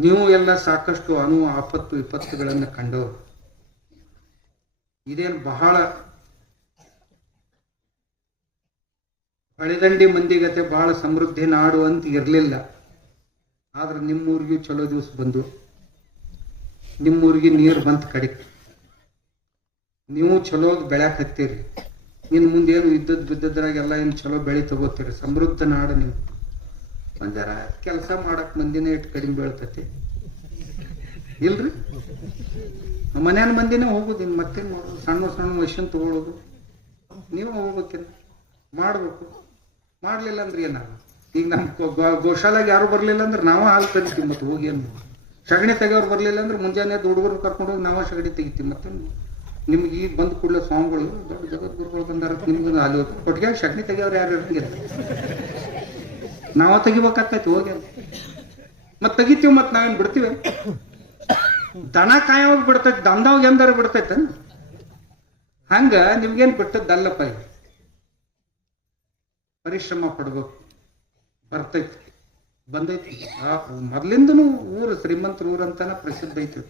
ನೀವು ಎಲ್ಲ ಸಾಕಷ್ಟು ಅನು ಆಪತ್ತು, ವಿಪತ್ತುಗಳನ್ನು ಕಂಡು ಇದೇನು ಬಹಳ ಹಳೆದಂಡಿ ಮಂದಿಗತೆ ಬಹಳ ಸಮೃದ್ಧಿ ನಾಡು ಅಂತ ಇರಲಿಲ್ಲ. ಆದ್ರೆ ನಿಮ್ಮೂರಿಗೂ ಚಲೋ ದಿವಸ ಬಂದು. ನಿಮ್ಮೂರಿಗೆ ನೀರು ಬಂತ ಕಡೆ. ನೀವು ಚಲೋ ಬೆಳ್ಯಾಕ ಹತ್ತೀರಿ. ಇನ್ನು ಮುಂದೇನು ಇದ್ದದ್ದು ಇದ್ದದ್ ಬಿದ್ದದ್ರಾಗೆಲ್ಲ ಏನು ಚಲೋ ಬೆಳೆ ತಗೋತೀರಿ. ಸಮೃದ್ಧ ನಾಡು ನೀವು. ಒಂದರ ಕೆಲಸ ಮಾಡಕ್ ಮಂದಿನ ಇಟ್ಟು ಕಡಿಮೆ ಬೀಳ್ತತಿ. ಇಲ್ರಿ? ಮನೆಯ ಮಂದಿನೇ ಹೋಗುದು ಇನ್ನು ಮತ್ತೇನು ಮಾಡೋದು? ಸಣ್ಣ ಸಣ್ಣ ಮಷಿನ್ ತಗೊಳ್ಳೋದು ನೀವು ಹೋಗ್ಬೇಕಿಲ್ಲ. ಮಾಡ್ಬೇಕು. ಮಾಡ್ಲಿಲ್ಲ ಅಂದ್ರೆ ಏನಾಗ ಈಗ ನಮ್ಮ ಗೋಶಾಲಾಗ ಯಾರು ಬರ್ಲಿಲ್ಲ ಅಂದ್ರೆ ನಾವು ಹಾಲು ಕರಿತೀವಿ ಮತ್ತೆ ಹೋಗಿ ಏನು? ಸಗಣಿ ತೆಗಿಯೋರು ಬರ್ಲಿಲ್ಲ ಅಂದ್ರೆ ಮುಂಜಾನೆ ಹುಡುಗರು ಕರ್ಕೊಂಡು ಹೋಗಿ ನಾವು ಸಗಣಿ ತೆಗಿತೀವಿ ಮತ್ತೆ ನಿಮ್ಗೆ ಈಗ ಬಂದ ಕೂಡಲೇ ಸ್ವಾಮಿಗಳು, ದೊಡ್ಡ ಜಗದ್ಗುರುಗಳು ಬಂದಾರ, ನಿಮ್ಗೆ ಅಲ್ಲಿ ಕೊಟ್ಟಿಗೆ ಸಗಣಿ ತೆಗಿಯೋರು ಯಾರು ಇರಂಗಿಲ್ಲ ನಾವ ತೆಗಿಬೇಕಾಗ್ತೈತಿ, ಹೋಗಿ ಮತ್ತೆ ತೆಗಿತೀವಿ ಮತ್ತೆ ನಾವೇನ್ ಬಿಡ್ತೀವಿ? ದನ ಕಾಯೋಗ್ ಬಿಡ್ತೈತಿ ದಂದವಾಗ ಎಂದಾರ ಬಿಡ್ತೈತೆ? ಹಂಗ ನಿಮ್ಗೇನ್ ಬಿಟ್ಟದ್ದಲ್ಲಪ್ಪ ಇದು. ಪರಿಶ್ರಮ ಪಡ್ಬೇಕು. ಬರ್ತೈತಿ. ಬಂದೈತಿ. ಆ ಮೊದ್ಲಿಂದನೂ ಊರು ಶ್ರೀಮಂತರ ಊರು ಅಂತಾನೆ ಪ್ರಸಿದ್ಧ ಐತಿ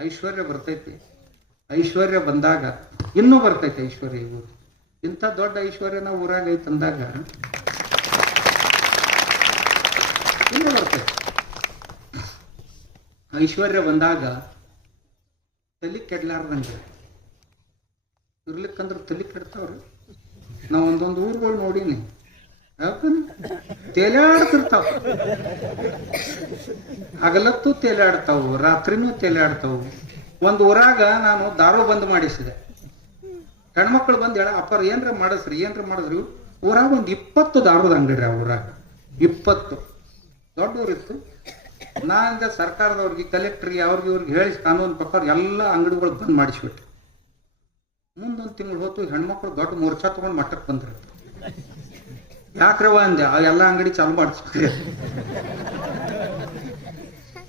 ಐಶ್ವರ್ಯ ಬರ್ತೈತಿ. ಐಶ್ವರ್ಯ ಬಂದಾಗ, ಇನ್ನೂ ಬರ್ತೈತಿ ಐಶ್ವರ್ಯ ಇವರು ಇಂಥ ದೊಡ್ಡ ಐಶ್ವರ್ಯ ನಾವು ಊರಾಗ ಐತಿ ಅಂದಾಗ ಬರ್ತದೆ ಐಶ್ವರ್ಯ ಬಂದಾಗ ತಲೆ ಕೆಡ್ಲಾರ್ದಂಗೆ. ಇರ್ಲಿಕ್ಕಂದ್ರೆ ತಲೆ ಕೆಡ್ತಾವ್ರಿ. ನಾವು ಒಂದೊಂದು ಊರುಗಳು ನೋಡೀನಿ. ತೇಲಾಡ್ತಿರ್ತಾವ. ಹಗಲತ್ತು ತೇಲಾಡ್ತಾವು, ರಾತ್ರಿನೂ ತೇಲಾಡ್ತಾವು. ಒಂದು ಊರಾಗ ನಾನು ದಾರು ಬಂದ್ ಮಾಡಿಸಿದೆ. ಹೆಣ್ಮಕ್ಳು ಬಂದು ಹೇಳ, ಅಪ್ಪಾರ, ಏನ್ರ ಮಾಡಿಸ್ರಿ, ಏನ್ರ ಮಾಡಿದ್ರಿ ಊರಾಗ ಒಂದು ಇಪ್ಪತ್ತು ದಾರದ ಅಂಗಡಿ ಆ ಊರಾಗ. ಇಪ್ಪತ್ತು. ದೊಡ್ಡ ಊರಿತ್ತು ನಾನಿಂದ ಸರ್ಕಾರದವ್ರಿಗೆ, ಕಲೆಕ್ಟ್ರಿಗೆ, ಅವ್ರಿಗೆ ಇವ್ರಿಗೆ ಹೇಳಿ ಕಾನೂನು ಪ್ರಕಾರ ಎಲ್ಲ ಅಂಗಡಿಗಳು ಬಂದ್ ಮಾಡಿಸ್ಬಿಟ್ಟು ಮುಂದೊಂದು ತಿಂಗಳು ಹೊತ್ತು ಹೆಣ್ಮಕ್ಳು ದೊಡ್ಡ ಮೋರ್ಚಾ ತಗೊಂಡು ಮಟ್ಟಕ್ಕೆ ಬಂದ್ರು. ಯಾಕ್ರವ ಅಂದೆ? ಆ ಎಲ್ಲ ಅಂಗಡಿ ಚಾಲು ಮಾಡಿಸ್ಬಿಟ್ರಿ.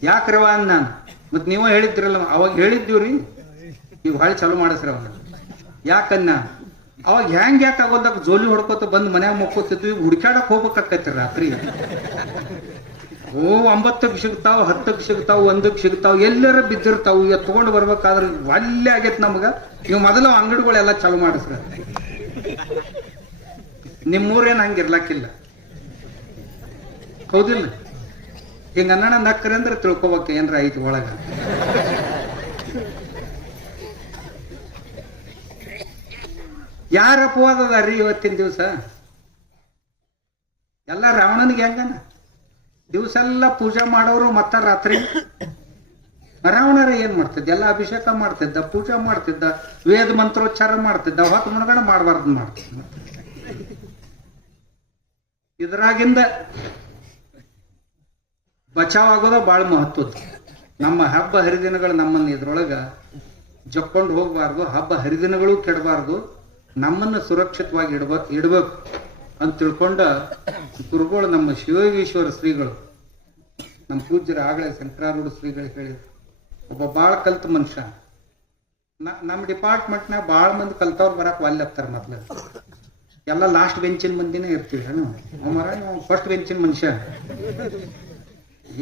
ಯಾಕ್ರವ ಅಂದ ನಾನು? ಮತ್ ನೀವು ಹೇಳಿದ್ರಲ್ಲ, ಅವಾಗ ಹೇಳಿದ್ದೀವ್ರಿ? ನೀವು ಭಾಳ ಚಾಲು ಮಾಡಿಸ್ರವ. ಯಾಕನ್ನ ಅವಾಗ ಹೆಂಗ್ ಯಾಕೆ ಆಗೋದಾಗ ಜೋಲಿ ಹೊಡ್ಕೋತ ಬಂದ್ ಮನ್ಯಾಗ ಮಕ್ಕೋತಿದ್ವಿ, ಹುಡ್ಕ್ಯಾಡಕ್ ಹೋಗ್ಬೇಕಾಕೈತಿ ರಾತ್ರಿ. ಓ ಒಂಬತ್ತಕ್ಕೆ ಸಿಗ್ತಾವ ಹತ್ತಕ್ಕೆ ಸಿಗ್ತಾವ ಒಂದಕ್ಕೆ ಸಿಗ್ತಾವ, ಎಲ್ಲರ ಬಿದ್ದಿರ್ತಾವ. ಈಗ ತಗೊಂಡು ಬರ್ಬೇಕಾದ್ರೆ ಒಳ್ಳೆ ಆಗೈತೆ ನಮ್ಗ. ನೀವು ಮೊದಲು ಅಂಗಡಿಗಳೆಲ್ಲ ಚಾಲು ಮಾಡಿಸ್ರ. ನಿಮ್ಮೂರೇನು ಹಂಗಿರ್ಲಕ್ಕಿಲ್ಲ ಹೌದಿಲ್ಲ? ಹಿಂಗ ಅನ್ನಣ ನಕ್ಕರೆ ಅಂದ್ರೆ ತಿಳ್ಕೊಬೇಕು ಏನ್ರ ಐತಿ ಒಳಗ. ಯಾರ ಅಪವಾದ ರೀ ಇವತ್ತಿನ ದಿವಸ? ಎಲ್ಲ ರಾವಣನಿಗೆ ಹೆಂಗನ? ದಿವಸ ಎಲ್ಲ ಪೂಜೆ ಮಾಡೋರು ಮತ್ತ ರಾತ್ರಿ? ರಾವಣರ ಏನ್ ಮಾಡ್ತಿದ್ದ? ಎಲ್ಲ ಅಭಿಷೇಕ ಮಾಡ್ತಿದ್ದ, ಪೂಜೆ ಮಾಡ್ತಿದ್ದ, ವೇದ ಮಂತ್ರೋಚ್ಚಾರ ಮಾಡ್ತಿದ್ದ ಹೊತ್ತು ಮುಣಗಣ ಮಾಡಬಾರ್ದು ಮಾಡ್ತಿದ್ದ. ಇದ್ರಾಗಿಂದ ಬಚಾವ್ ಆಗೋದ ಬಹಳ ಮಹತ್ವದ ನಮ್ಮ ಹಬ್ಬ ಹರಿದಿನಗಳು ನಮ್ಮನ್ನ ಇದ್ರೊಳಗ ಜಕ್ಕೊಂಡು ಹೋಗಬಾರ್ದು, ಹಬ್ಬ ಹರಿದಿನಗಳು ಕೆಡಬಾರ್ದು. ನಮ್ಮನ್ನ ಸುರಕ್ಷಿತವಾಗಿ ಇಡಬ, ಇಡ್ಬೇಕು ಅಂತ ತಿಳ್ಕೊಂಡ ಗುರುಗಳು ನಮ್ಮ ಶಿವಯೋಗೇಶ್ವರ ಶ್ರೀಗಳು. ನಮ್ಮ ಪೂಜ್ಯರ ಆಗಲೇ ಶಂಕರಾರೂಢ ಶ್ರೀಗಳು ಹೇಳಿದ್ರು. ಒಬ್ಬ ಬಾಳ ಕಲ್ತ ಮನುಷ್ಯ. ನಮ್ಮ ಡಿಪಾರ್ಟ್ಮೆಂಟ್ನಾಗ ಭಾಳ ಮಂದಿ ಕಲ್ತವ್ರು ಬರಕ್ ವಾಲ್ಯ ಹತ್ತಾರ ಮೊದ್ಲು. ಎಲ್ಲ ಲಾಸ್ಟ್ ಬೆಂಚಿನ ಮಂದಿನೇ ಇರ್ತೀವಿ ಏನು? ಮರ ಫಸ್ಟ್ ಬೆಂಚಿನ ಮನುಷ್ಯ.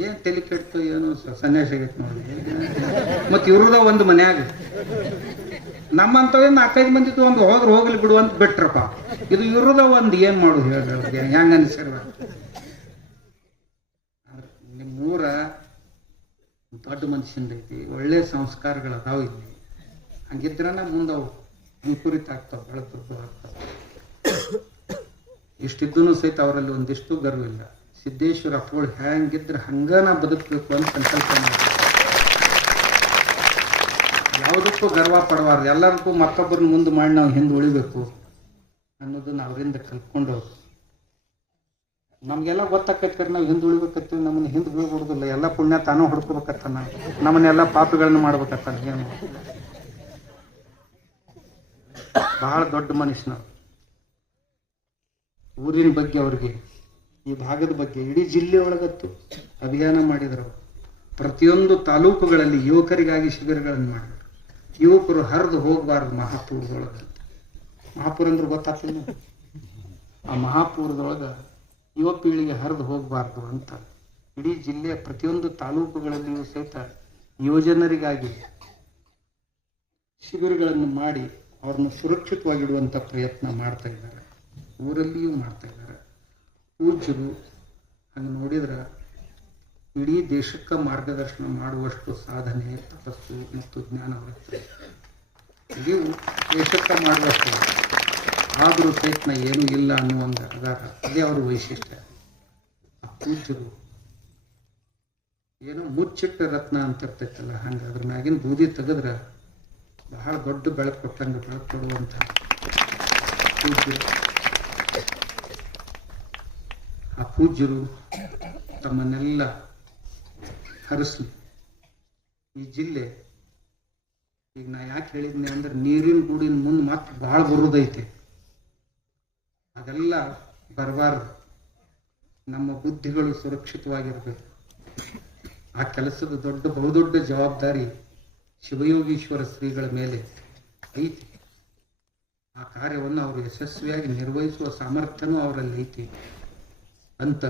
ಏನ್ ತಲೆ ಕೆಡ್ತು ಏನು ಸನ್ಯಾಸ ಆಗೈತೆ ನೋಡಿ. ಮತ್ತೆ ಇವ್ರದ ಒಂದು ಮನ್ಯಾಗ. ನಮ್ಮಂತವೇ ನಾಲ್ಕೈದು ಮಂದಿ ಒಂದು ಹೋದ್ರೆ, ಹೋಗ್ಲಿ ಬಿಡು ಅಂತ ಬಿಟ್ರಪ್ಪ. ಇದು ಇರುದ ಒಂದು ಏನ್ ಮಾಡುದು ಹೇಳಿ ಹೆಂಗ ಅನ್ಸಿರ್ವ? ನಿಮ್ಮೂರ ದೊಡ್ಡ ಮನುಷ್ಯನ ಐತಿ, ಒಳ್ಳೆ ಸಂಸ್ಕಾರಗಳು ಅದಾವ ಇಲ್ಲಿ. ಹಂಗಿದ್ರನ ಮುಂದೆ ಅವು ಆಗ್ತಾವ ದುರ್ಬಲ ಆಗ್ತಾವ. ಇಷ್ಟಿದ್ದೂ ಸಹಿತ ಅವರಲ್ಲಿ ಒಂದಿಷ್ಟು ಗರ್ವ ಇಲ್ಲ ಸಿದ್ದೇಶ್ವರ ಅಪ್ಪಗಳು ಹೆಂಗಿದ್ರೆ ಹಂಗನ ಬದುಕಬೇಕು ಅಂತ ಸಂಕಲ್ಪ ಮಾಡಿ ಯಾವುದಕ್ಕೂ ಗರ್ವ ಪಡಬಾರ್ದು. ಎಲ್ಲರಿಗೂ ಮತ್ತೊಬ್ಬರನ್ನ ಮುಂದೆ ಮಾಡಿ ನಾವು ಹಿಂದೆ ಉಳಿಬೇಕು ಅನ್ನೋದನ್ನ ಅವರಿಂದ ಕಲ್ತ್ಕೊಂಡು ನಮಗೆಲ್ಲ ಗೊತ್ತಾಕೈತಿ ನಾವು ಹಿಂದೆ ಉಳಿಬೇಕತ್ತೀವಿ ನಮ್ಮನ್ನ ಹಿಂದೆ ಬೀಳ್ಬಿಡುದಿಲ್ಲ ಎಲ್ಲ ಪುಣ್ಯ ತಾನೂ ಹುಡ್ಕೋಬೇಕತ್ತಾನ ನಮ್ಮನ್ನೆಲ್ಲ ಪಾಪಗಳನ್ನ ಮಾಡ್ಬೇಕತ್ತಾನ ಏನು ಬಹಳ ದೊಡ್ಡ ಮನುಷ್ಯನ ಊರಿನ ಬಗ್ಗೆ ಅವ್ರಿಗೆ, ಈ ಭಾಗದ ಬಗ್ಗೆ, ಇಡೀ ಜಿಲ್ಲೆಯೊಳಗತ್ತು ಅಭಿಯಾನ ಮಾಡಿದ್ರು ಪ್ರತಿಯೊಂದು ತಾಲೂಕುಗಳಲ್ಲಿ ಯುವಕರಿಗಾಗಿ ಶಿಬಿರಗಳನ್ನು ಮಾಡಿದ್ರು. ಯುವಕರು ಹರಿದು ಹೋಗಬಾರ್ದು ಮಹಾಪೂರದೊಳಗೆ ಮಹಾಪುರ ಅಂದ್ರೆ ಗೊತ್ತಾಗ್ತಿಲ್ಲ ಆ ಮಹಾಪೂರದೊಳಗ ಯುವ ಪೀಳಿಗೆ ಹರಿದು ಹೋಗಬಾರ್ದು ಅಂತ ಇಡೀ ಜಿಲ್ಲೆಯ ಪ್ರತಿಯೊಂದು ತಾಲೂಕುಗಳಲ್ಲಿಯೂ ಸಹಿತ ಯುವಜನರಿಗಾಗಿ ಶಿಬಿರಗಳನ್ನು ಮಾಡಿ ಅವ್ರನ್ನ ಸುರಕ್ಷಿತವಾಗಿಡುವಂಥ ಪ್ರಯತ್ನ ಮಾಡ್ತಾ ಇದ್ದಾರೆ. ಊರಲ್ಲಿಯೂ ಮಾಡ್ತಾ ಇದ್ದಾರೆ. ಪೂಜ್ಯರು ಹಂಗೆ ನೋಡಿದ್ರೆ ಇಡೀ ದೇಶಕ್ಕೆ ಮಾರ್ಗದರ್ಶನ ಮಾಡುವಷ್ಟು ಸಾಧನೆ, ತಪಸ್ಸು ಮತ್ತು ಜ್ಞಾನ ಬರುತ್ತೆ ಇಡೀ ದೇಶಕ್ಕೆ ಮಾಡುವಷ್ಟು ಆದರೂ ಪ್ರಯತ್ನ ಏನೂ ಇಲ್ಲ ಅನ್ನುವಂಗ ಅದಾರ ಅದೇ ಅವರ ವೈಶಿಷ್ಟ್ಯ. ಪೂಜ್ಯರು ಏನೋ ಮುಚ್ಚಿಟ್ಟ ರತ್ನ ಅಂತ ಇರ್ತೈತಲ್ಲ ಹಂಗೆ ಅದ್ರ ಮ್ಯಾಗಿನ ಬೂದಿ ತೆಗೆದ್ರೆ ಬಹಳ ದೊಡ್ಡ ಬೆಳಕು ಕೊಟ್ಟಂಗೆ ಬೆಳಕು ಕೊಡುವಂಥ ಪೂಜ್ಯರು. ಆ ಪೂಜ್ಯರು ತಮ್ಮನ್ನೆಲ್ಲ ಹರಿಸ್ಲಿ. ಈ ಜಿಲ್ಲೆ, ಈಗ ನಾ ಯಾಕೆ ಹೇಳಿದ್ನಿ ಅಂದ್ರೆ ನೀರಿನ ಗೂಡಿನ ಮುಂದೆ ಮತ್ತೆ ಭಾಳ ಬರುದೈತೆ ಅದೆಲ್ಲ ಬರಬಾರ್ದು ನಮ್ಮ ಬುದ್ಧಿಗಳು ಸುರಕ್ಷಿತವಾಗಿರ್ಬೇಕು. ಆ ಕೆಲಸದ ದೊಡ್ಡ, ಬಹುದೊಡ್ಡ ಜವಾಬ್ದಾರಿ ಶಿವಯೋಗೀಶ್ವರ ಶ್ರೀಗಳ ಮೇಲೆ ಐತಿ. ಆ ಕಾರ್ಯವನ್ನು ಅವರು ಯಶಸ್ವಿಯಾಗಿ ನಿರ್ವಹಿಸುವ ಸಾಮರ್ಥ್ಯನೂ ಅವರಲ್ಲಿ ಐತಿ ಅಂತ